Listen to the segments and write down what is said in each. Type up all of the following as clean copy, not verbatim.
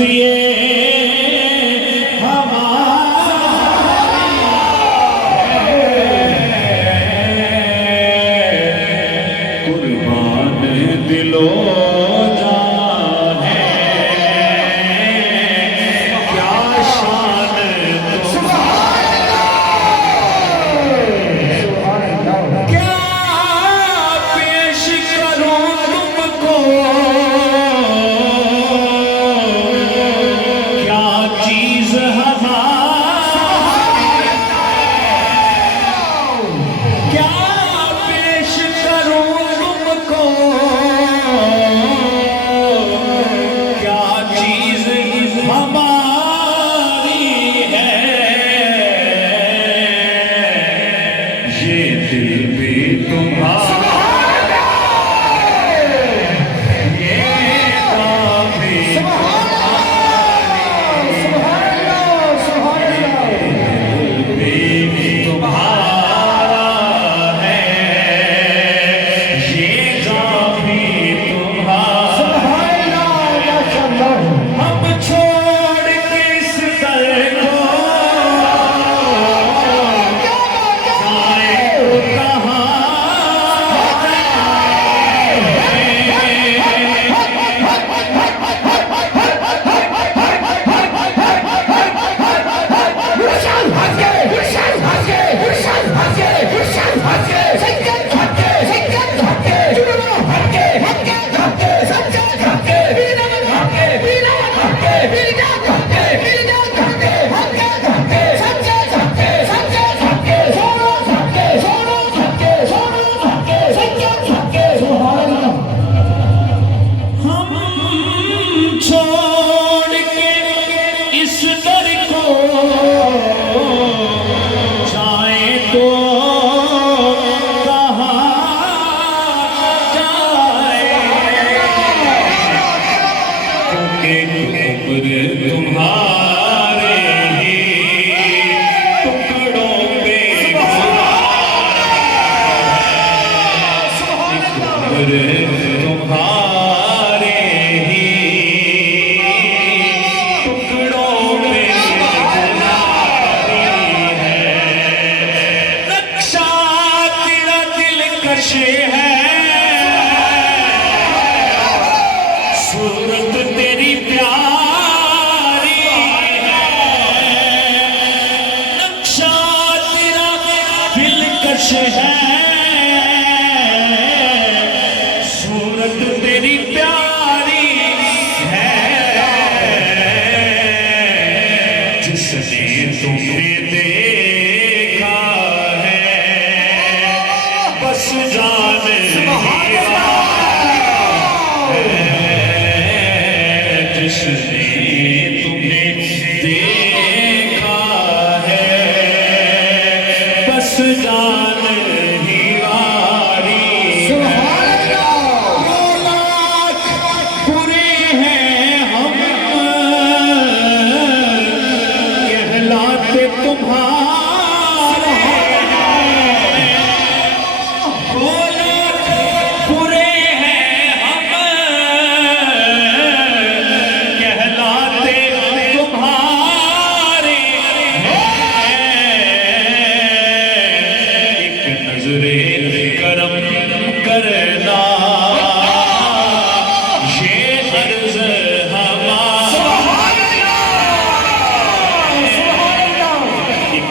ये कुर्बान दिलो जान है, क्या शान क्या पेश करूं तुमको, क्या चीज हमारी, क्या पेश करूं तुमको, क्या चीज हमारी है। ये दिल भी तुम्हारा, ये दाम भी तुम्हारा है, ये दाम भी तुम्हारा। हम छोड़ के इस दर को जाए तो कहाँ छोड़ के इस दर को जाए तो कहाँ जाए, क्योंकि उम्र तुम्हारे ही टुकड़ों पे उम्र तुम्हारे ही टुकड़ों पे है। नक्शा तेरा दिलकश है, सूरत तेरी प्यारी है। नक्शा तेरा दिलकश है, सूरत तेरी प्यारी है। जिसने तुम्हें देखा है, बस जान जिसने तुम्हें देखा है, बस जान ही वारी। लाख बुरे हैं हम, कहलाते तुम्हारे हैं। लाख बुरे हैं हम, कहलाते तुम्हारे हैं। एक नजरे करम करना, ये अर्ज हमारी। एक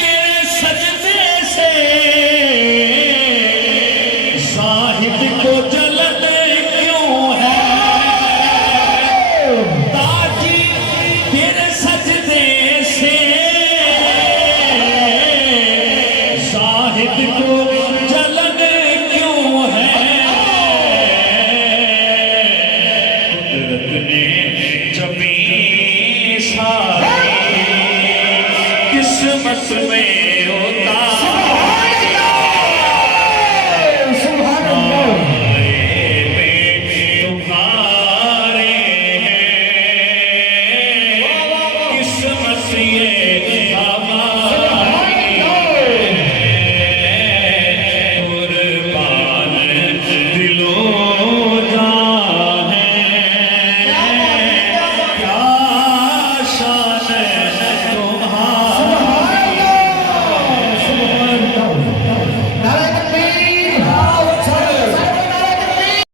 तेरे सजदे से साहिद को जलन क्यों है, ताजी तेरे सजदे से साहिद को जलन क्यों है। कुदरत ने जबी सारी किस्मत में